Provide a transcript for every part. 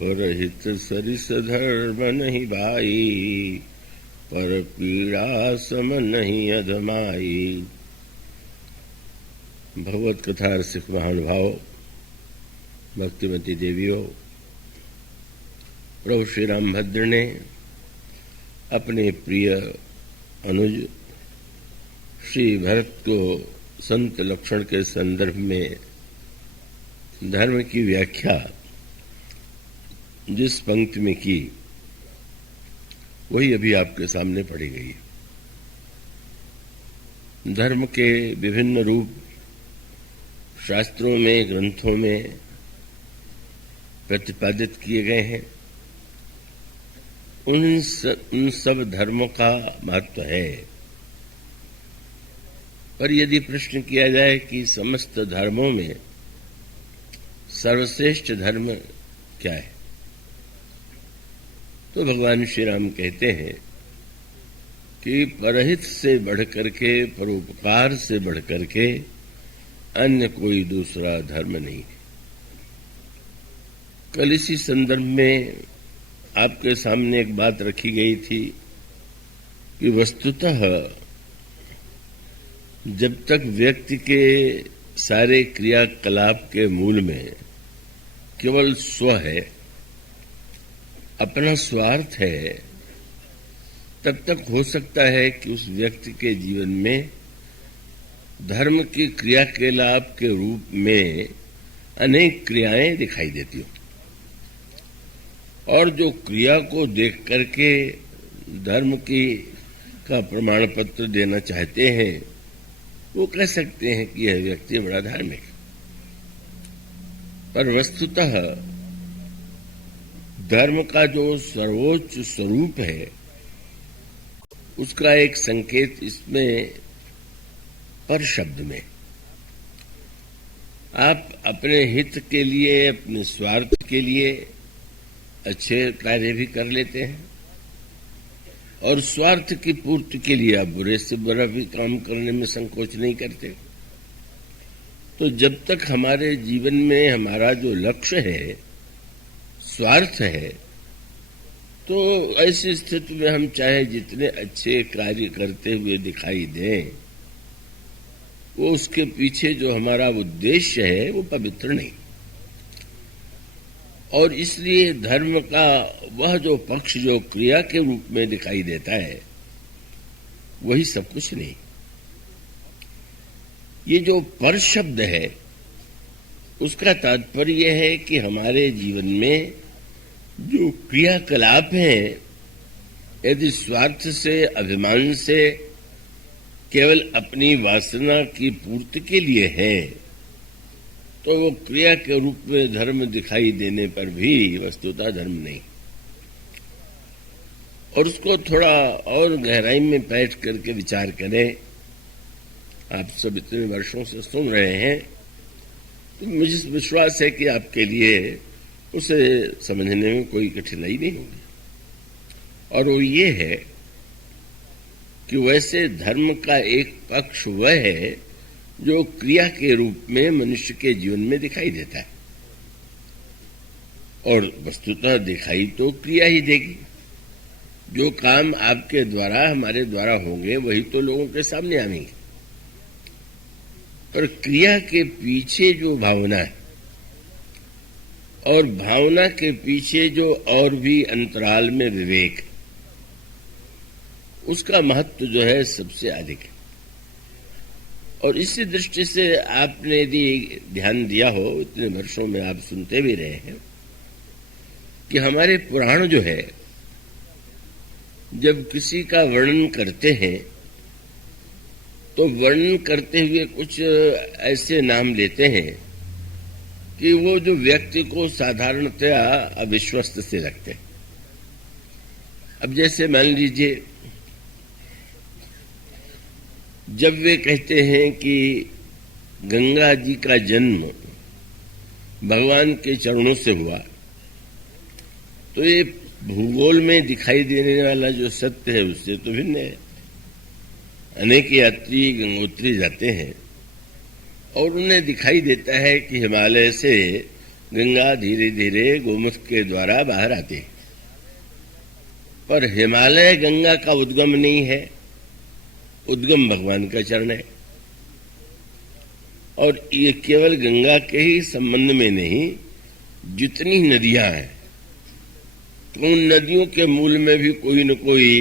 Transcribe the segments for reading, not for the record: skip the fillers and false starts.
परहित सरिस धर्म नहीं भाई, पर पीड़ा सम नहीं अधमाई। भगवत कथा रसिक महानुभाव, भक्तिमती देवियों, प्रभु श्री रामभद्र ने अपने प्रिय अनुज श्री भरत को संत लक्षण के संदर्भ में धर्म की व्याख्या जिस पंक्ति में की, वही अभी आपके सामने पढ़ी गई। धर्म के विभिन्न रूप शास्त्रों में, ग्रंथों में प्रतिपादित किए गए हैं। उन सब धर्मों का महत्व है। पर यदि प्रश्न किया जाए कि समस्त धर्मों में सर्वश्रेष्ठ धर्म क्या है, तो भगवान श्री राम कहते हैं कि परहित से बढ़कर के, परोपकार से बढ़कर के अन्य कोई दूसरा धर्म नहीं है। कल इसी संदर्भ में आपके सामने एक बात रखी गई थी कि वस्तुतः जब तक व्यक्ति के सारे क्रियाकलाप के मूल में केवल स्व है, अपना स्वार्थ है, तब तक हो सकता है कि उस व्यक्ति के जीवन में धर्म की क्रियाकलाप के रूप में अनेक क्रियाएं दिखाई देती हो, और जो क्रिया को देख करके धर्म का प्रमाण पत्र देना चाहते हैं, वो कह सकते हैं कि यह व्यक्ति बड़ा धार्मिक। पर वस्तुतः धर्म का जो सर्वोच्च स्वरूप है, उसका एक संकेत इसमें पर शब्द में। आप अपने हित के लिए, अपने स्वार्थ के लिए अच्छे कार्य भी कर लेते हैं, और स्वार्थ की पूर्ति के लिए आप बुरे से बुरा भी काम करने में संकोच नहीं करते। तो जब तक हमारे जीवन में हमारा जो लक्ष्य है स्वार्थ है, तो ऐसी स्थिति में हम चाहे जितने अच्छे कार्य करते हुए दिखाई दें, वो उसके पीछे जो हमारा उद्देश्य है वो पवित्र नहीं। और इसलिए धर्म का वह जो पक्ष जो क्रिया के रूप में दिखाई देता है, वही सब कुछ नहीं। ये जो पर शब्द है, उसका तात्पर्य है कि हमारे जीवन में जो क्रियाकलाप हैं, यदि स्वार्थ से, अभिमान से, केवल अपनी वासना की पूर्ति के लिए है, तो वो क्रिया के रूप में धर्म दिखाई देने पर भी वस्तुतः धर्म नहीं। और उसको थोड़ा और गहराई में बैठ करके विचार करें। आप सब इतने वर्षों से सुन रहे हैं, तो मुझे विश्वास है कि आपके लिए उसे समझने में कोई कठिनाई नहीं होगी। और वो ये है कि वैसे धर्म का एक पक्ष वह है जो क्रिया के रूप में मनुष्य के जीवन में दिखाई देता है, और वस्तुतः दिखाई तो क्रिया ही देगी। जो काम आपके द्वारा, हमारे द्वारा होंगे, वही तो लोगों के सामने आएंगे। पर क्रिया के पीछे जो भावना है, और भावना के पीछे जो और भी अंतराल में विवेक, उसका महत्व जो है सबसे अधिक है। और इसी दृष्टि से आपने यदि ध्यान दिया हो, इतने वर्षों में आप सुनते भी रहे हैं कि हमारे पुराण जो है, जब किसी का वर्णन करते हैं, तो वर्णन करते हुए कुछ ऐसे नाम लेते हैं कि वो जो व्यक्ति को साधारणतया अविश्वस्त से लगते हैं। अब जैसे मान लीजिए, जब वे कहते हैं कि गंगा जी का जन्म भगवान के चरणों से हुआ, तो ये भूगोल में दिखाई देने वाला जो सत्य है उससे तो भिन्न है। अनेक यात्री गंगोत्री जाते हैं और उन्हें दिखाई देता है कि हिमालय से गंगा धीरे धीरे गोमुख के द्वारा बाहर आती है। पर हिमालय गंगा का उद्गम नहीं है, उद्गम भगवान का चरण है। और ये केवल गंगा के ही संबंध में नहीं, जितनी नदियां हैं तो उन नदियों के मूल में भी कोई न कोई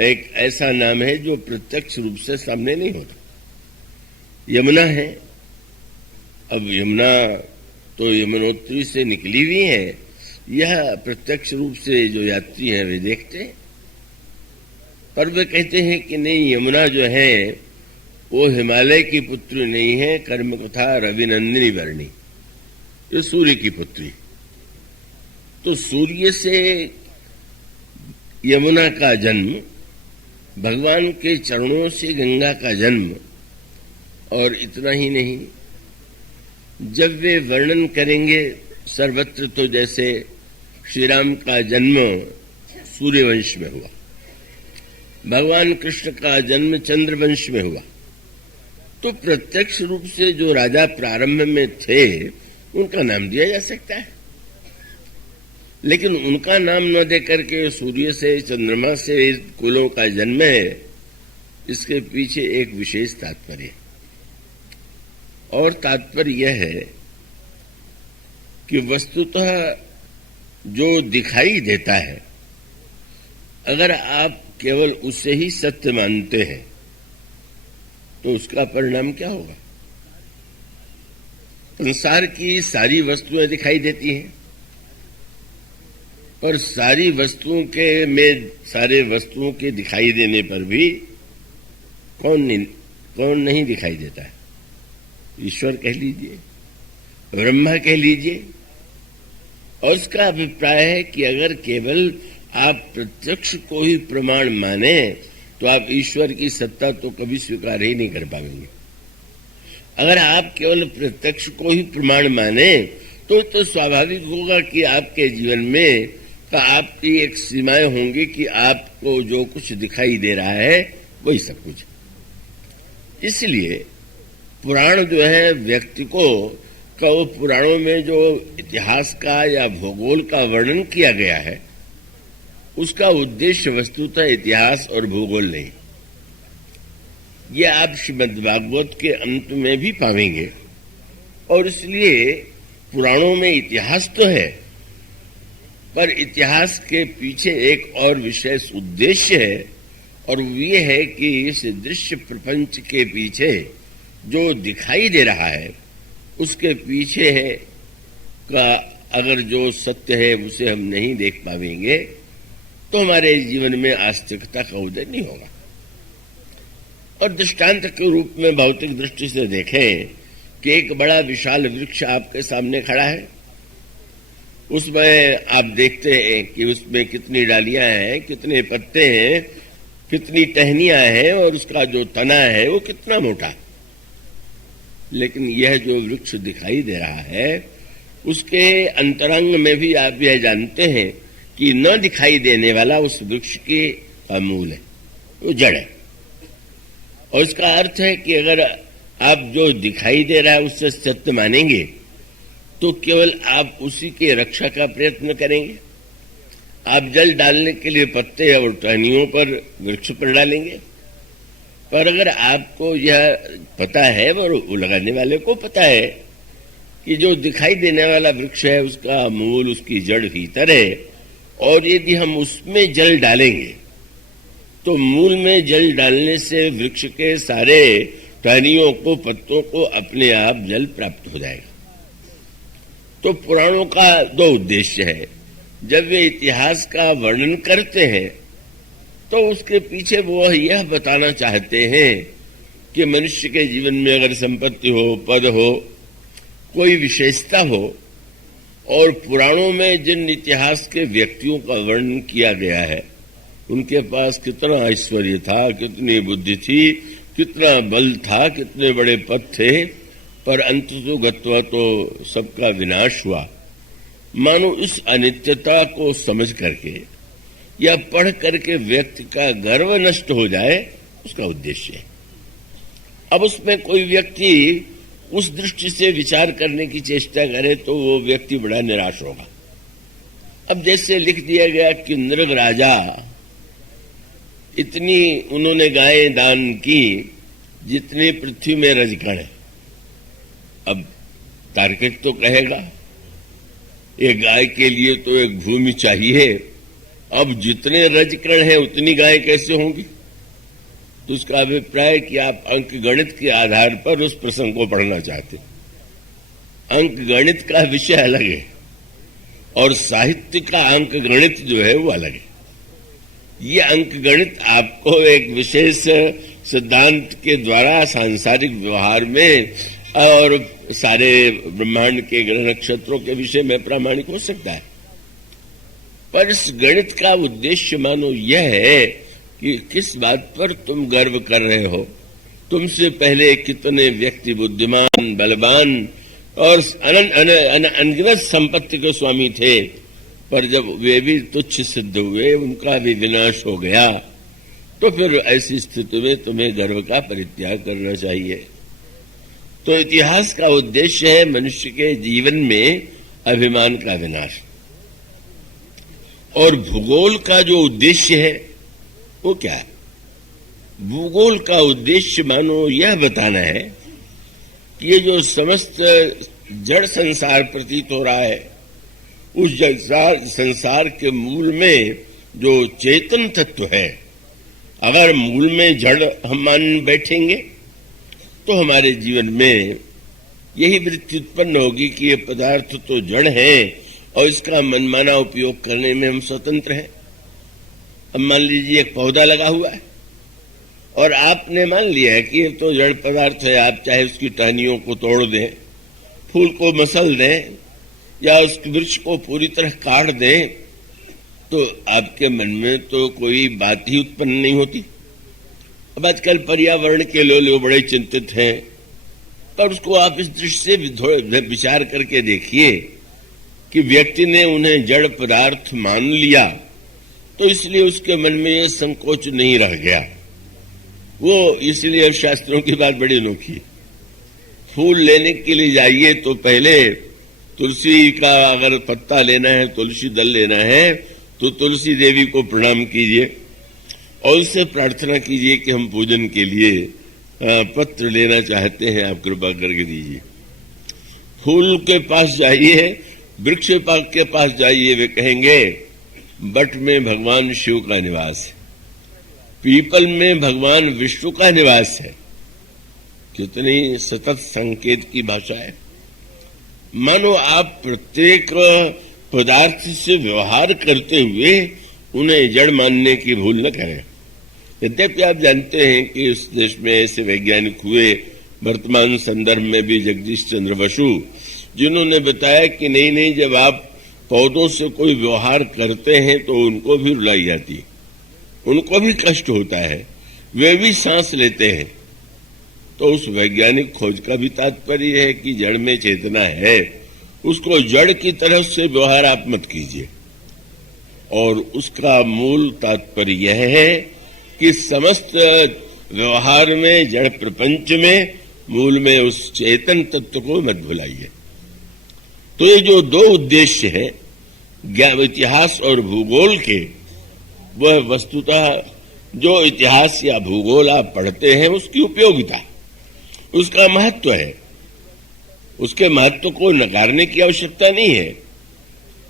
एक ऐसा नाम है जो प्रत्यक्ष रूप से सामने नहीं होता। यमुना है, अब यमुना तो यमुनोत्री से निकली हुई है, यह प्रत्यक्ष रूप से जो यात्री हैं वे देखते हैं। पर वे कहते हैं कि नहीं, यमुना जो है वो हिमालय की पुत्री नहीं है, कर्म कथा रविनंदिनी वर्णी, ये सूर्य की पुत्री। तो सूर्य से यमुना का जन्म, भगवान के चरणों से गंगा का जन्म, और इतना ही नहीं, जब वे वर्णन करेंगे सर्वत्र तो जैसे श्री राम का जन्म सूर्यवंश में हुआ, भगवान कृष्ण का जन्म चंद्रवंश में हुआ, तो प्रत्यक्ष रूप से जो राजा प्रारंभ में थे उनका नाम दिया जा सकता है। लेकिन उनका नाम न दे करके सूर्य से, चंद्रमा से कुलों का जन्म है, इसके पीछे एक विशेष तात्पर्य है। और तात्पर्य यह है कि वस्तुतः जो दिखाई देता है, अगर आप केवल उसे ही सत्य मानते हैं तो उसका परिणाम क्या होगा? संसार की सारी वस्तुएं दिखाई देती हैं, पर सारी वस्तुओं के में सारे वस्तुओं के दिखाई देने पर भी कौन नहीं दिखाई देता है? ईश्वर कह लीजिए, ब्रह्मा कह लीजिए। और उसका अभिप्राय है कि अगर केवल आप प्रत्यक्ष को ही प्रमाण माने तो आप ईश्वर की सत्ता तो कभी स्वीकार ही नहीं कर पाएंगे। अगर आप केवल प्रत्यक्ष को ही प्रमाण माने तो स्वाभाविक होगा कि आपके जीवन में तो आपकी एक सीमाएं होंगी कि आपको जो कुछ दिखाई दे रहा है वही सब कुछ। इसलिए पुराण जो है व्यक्ति को पुराणों में जो इतिहास का या भूगोल का वर्णन किया गया है उसका उद्देश्य वस्तुतः इतिहास और भूगोल नहीं। ये आप श्रीमद् भागवत के अंत में भी पाएंगे। और इसलिए पुराणों में इतिहास तो है, पर इतिहास के पीछे एक और विशेष उद्देश्य है, और ये है कि इस दृश्य प्रपंच के पीछे जो दिखाई दे रहा है उसके पीछे है का अगर जो सत्य है उसे हम नहीं देख पाएंगे तो हमारे जीवन में आस्तिकता का उदय नहीं होगा। और दृष्टांत के रूप में भौतिक दृष्टि से देखें कि एक बड़ा विशाल वृक्ष आपके सामने खड़ा है, उसमें आप देखते हैं कि उसमें कितनी डालियां हैं, कितने पत्ते हैं, कितनी टहनियां हैं, और उसका जो तना है वो कितना मोटा है। लेकिन यह जो वृक्ष दिखाई दे रहा है उसके अंतरंग में भी आप यह जानते हैं कि न दिखाई देने वाला उस वृक्ष के मूल है, वो जड़ है। और इसका अर्थ है कि अगर आप जो दिखाई दे रहा है उससे सत्य मानेंगे तो केवल आप उसी के रक्षा का प्रयत्न करेंगे। आप जल डालने के लिए पत्ते और टहनियों पर वृक्ष पर डालेंगे, पर अगर आपको यह पता है और लगाने वाले को पता है कि जो दिखाई देने वाला वृक्ष है उसका मूल, उसकी जड़ भीतर है, और यदि हम उसमें जल डालेंगे तो मूल में जल डालने से वृक्ष के सारे टहनियों को, पत्तों को अपने आप जल प्राप्त हो जाएगा। तो पुराणों का दो उद्देश्य है। जब वे इतिहास का वर्णन करते हैं तो उसके पीछे वो यह बताना चाहते हैं कि मनुष्य के जीवन में अगर संपत्ति हो, पद हो, कोई विशेषता हो, और पुराणों में जिन इतिहास के व्यक्तियों का वर्णन किया गया है उनके पास कितना ऐश्वर्य था, कितनी बुद्धि थी, कितना बल था, कितने बड़े पद थे, पर अंततोगत्वा तो सबका विनाश हुआ। मानो इस अनित्यता को समझ करके या पढ़ करके व्यक्ति का गर्व नष्ट हो जाए, उसका उद्देश्य है। अब उसमें कोई व्यक्ति उस दृष्टि से विचार करने की चेष्टा करे तो वो व्यक्ति बड़ा निराश होगा। अब जैसे लिख दिया गया कि नृग राजा इतनी उन्होंने गायें दान की जितनी पृथ्वी में रजकण है। अब तार्किक तो कहेगा एक गाय के लिए तो एक भूमि चाहिए, अब जितने रजकण हैं उतनी गायें कैसे होंगी? तो उसका अभिप्राय कि आप अंक गणित के आधार पर उस प्रसंग को पढ़ना चाहते। अंक गणित का विषय अलग है और साहित्य का अंक गणित जो है वो अलग है। ये अंक गणित आपको एक विशेष सिद्धांत के द्वारा सांसारिक व्यवहार में और सारे ब्रह्मांड के ग्रह नक्षत्रों के विषय में प्रामाणिक हो सकता है, पर इस गणित का उद्देश्य मानो यह है कि किस बात पर तुम गर्व कर रहे हो। तुमसे पहले कितने व्यक्ति बुद्धिमान, बलवान और अनगिनत संपत्ति के स्वामी थे, पर जब वे भी तुच्छ सिद्ध हुए, उनका भी विनाश हो गया, तो फिर ऐसी स्थिति में तुम्हें गर्व का परित्याग करना चाहिए। तो इतिहास का उद्देश्य है मनुष्य के जीवन में अभिमान का विनाश, और भूगोल का जो उद्देश्य है वो क्या है? भूगोल का उद्देश्य मानो यह बताना है कि ये जो समस्त जड़ संसार प्रतीत हो रहा है, उस संसार के मूल में जो चेतन तत्व है, अगर मूल में जड़ हम मान बैठेंगे तो हमारे जीवन में यही वृत्ति उत्पन्न होगी कि ये पदार्थ तो जड़ है और इसका मनमाना उपयोग करने में हम स्वतंत्र हैं। अब मान लीजिए एक पौधा लगा हुआ है और आपने मान लिया है कि ये तो जड़ पदार्थ है, आप चाहे उसकी टहनियों को तोड़ दें, फूल को मसल दें या उस वृक्ष को पूरी तरह काट दें, तो आपके मन में तो कोई बात ही उत्पन्न नहीं होती। अब आजकल पर्यावरण के लोग बड़े चिंतित हैं, पर उसको आप इस दृष्टि से विचार करके देखिए कि व्यक्ति ने उन्हें जड़ पदार्थ मान लिया तो इसलिए उसके मन में यह संकोच नहीं रह गया। वो इसलिए अब शास्त्रों की बात बड़ी अनोखी। फूल लेने के लिए जाइए तो पहले तुलसी का अगर पत्ता लेना है, तुलसी दल लेना है, तो तुलसी देवी को प्रणाम कीजिए और उससे प्रार्थना कीजिए कि हम पूजन के लिए पत्र लेना चाहते हैं, आप कृपा करके दीजिए। फूल के पास जाइए, वृक्ष के पास जाइए, वे कहेंगे बट में भगवान शिव का निवास है, पीपल में भगवान विष्णु का निवास है। कितनी सतत संकेत की भाषा है। मानो आप प्रत्येक पदार्थ से व्यवहार करते हुए उन्हें जड़ मानने की भूल न करें। यद्यपि आप जानते हैं कि इस देश में ऐसे वैज्ञानिक हुए वर्तमान संदर्भ में भी, जगदीश चंद्र बसु, जिन्होंने बताया कि नहीं, जब आप पौधों से कोई व्यवहार करते हैं तो उनको भी रुलाई जाती है, उनको भी कष्ट होता है, वे भी सांस लेते हैं। तो उस वैज्ञानिक खोज का भी तात्पर्य है कि जड़ में चेतना है, उसको जड़ की तरफ से व्यवहार आप मत कीजिए। और उसका मूल तात्पर्य यह है कि समस्त व्यवहार में, जड़ प्रपंच में, मूल में उस चेतन तत्व को मत भुलाइए। तो ये जो दो उद्देश्य है इतिहास और भूगोल के, वह वस्तुतः जो इतिहास या भूगोल आप पढ़ते हैं उसकी उपयोगिता, उसका महत्व है। उसके महत्व को नकारने की आवश्यकता नहीं है,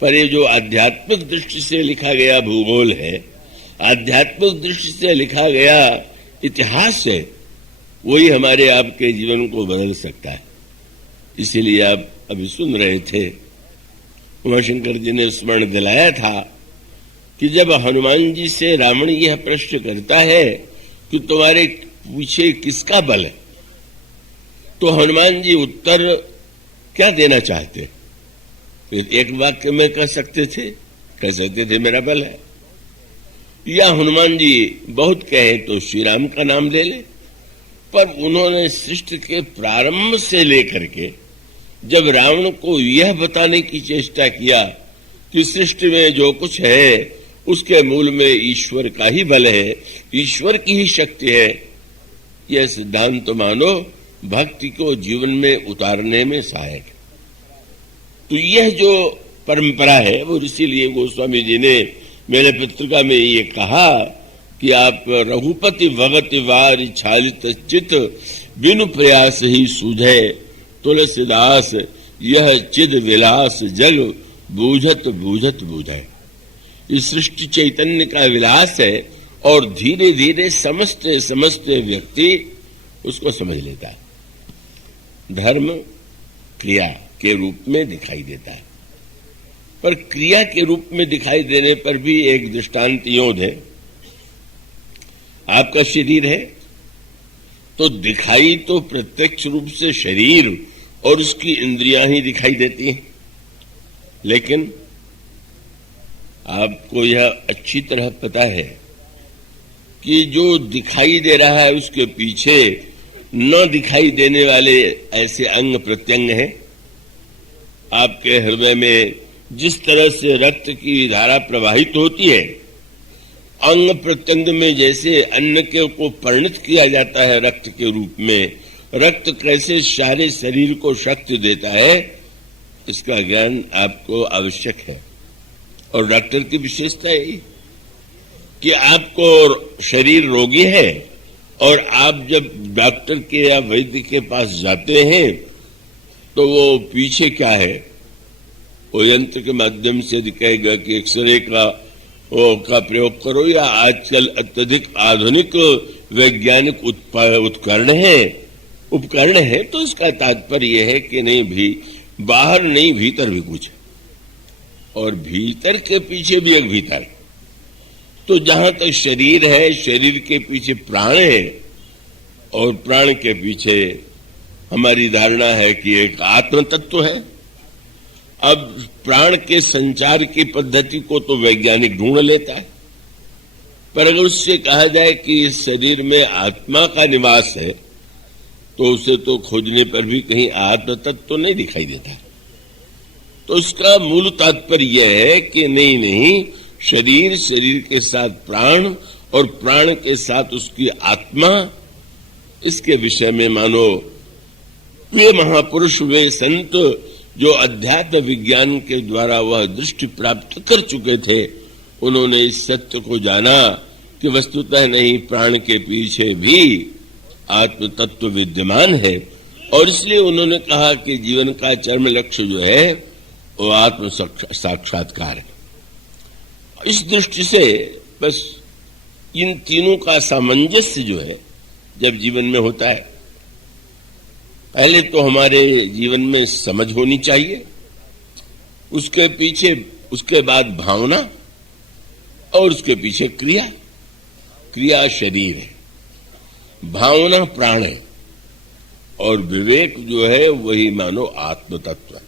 पर ये जो आध्यात्मिक दृष्टि से लिखा गया भूगोल है, आध्यात्मिक दृष्टि से लिखा गया इतिहास है, वही हमारे आपके जीवन को बदल सकता है। इसीलिए आप अभी सुन रहे थे, उमाशंकर जी ने स्मरण दिलाया था कि जब हनुमान जी से रावण यह प्रश्न करता है कि तुम्हारे पीछे किसका बल है, तो हनुमान जी उत्तर क्या देना चाहते? एक वाक्य में कह सकते थे मेरा बल है, या हनुमान जी बहुत कहे तो श्री राम का नाम ले ले। पर उन्होंने सृष्टि के प्रारंभ से लेकर के जब रावण को यह बताने की चेष्टा किया कि सृष्टि में जो कुछ है उसके मूल में ईश्वर का ही बल है, ईश्वर की ही शक्ति है, यह सिद्धांत तो मानो भक्ति को जीवन में उतारने में सहायक है। तो यह जो परंपरा है वो इसीलिए गोस्वामी जी ने मेरे पत्रिका में ये कहा कि आप रघुपति भगति वार छालित चित बिनु प्रयास ही सूझे तुलसीदास यह चिद विलास जग बूझत बूझत बूझे। इस सृष्टि चैतन्य का विलास है और धीरे धीरे समझते समझते व्यक्ति उसको समझ लेता है। धर्म क्रिया के रूप में दिखाई देता है, पर क्रिया के रूप में दिखाई देने पर भी एक दृष्टांत योद है। आपका शरीर है तो दिखाई तो प्रत्यक्ष रूप से शरीर और उसकी इंद्रियां ही दिखाई देती हैं, लेकिन आपको यह अच्छी तरह पता है कि जो दिखाई दे रहा है उसके पीछे न दिखाई देने वाले ऐसे अंग प्रत्यंग हैं। आपके हृदय में जिस तरह से रक्त की धारा प्रवाहित होती है, अंग प्रत्यंग में जैसे अन्न को परिणत किया जाता है रक्त के रूप में, रक्त कैसे सारे शरीर को शक्ति देता है, इसका ज्ञान आपको आवश्यक है। और डॉक्टर की विशेषता यही कि आपको शरीर रोगी है और आप जब डॉक्टर के या वैद्य के पास जाते हैं तो वो पीछे क्या है, वो यंत्र के माध्यम से दिखाएगा कि एक्सरे का प्रयोग करो, या आजकल अत्यधिक आधुनिक वैज्ञानिक उपकरण है। तो इसका तात्पर्य यह है कि नहीं भी बाहर नहीं भीतर भी कुछ है, और भीतर के पीछे भी एक भीतर है। तो जहां तक शरीर है, शरीर के पीछे प्राण है और प्राण के पीछे हमारी धारणा है कि एक आत्म तत्व है। अब प्राण के संचार की पद्धति को तो वैज्ञानिक ढूंढ लेता है, पर अगर उससे कहा जाए कि इस शरीर में आत्मा का निवास है तो उसे तो खोजने पर भी कहीं आत्म तत्व तो नहीं दिखाई देता। तो इसका मूल तात्पर्य यह है कि नहीं, शरीर, शरीर के साथ प्राण और प्राण के साथ उसकी आत्मा, इसके विषय में मानो वे महापुरुष, वे संत जो अध्यात्म विज्ञान के द्वारा वह दृष्टि प्राप्त कर चुके थे, उन्होंने इस सत्य को जाना कि वस्तुतः नहीं, प्राण के पीछे भी आत्म तत्व विद्यमान है। और इसलिए उन्होंने कहा कि जीवन का चरम लक्ष्य जो है वो आत्म साक्षात्कार है। इस दृष्टि से बस इन तीनों का सामंजस्य जो है जब जीवन में होता है, पहले तो हमारे जीवन में समझ होनी चाहिए, उसके बाद भावना और उसके पीछे क्रिया। क्रिया शरीर है, भावना प्राण है और विवेक जो है वही मानो आत्म तत्व है।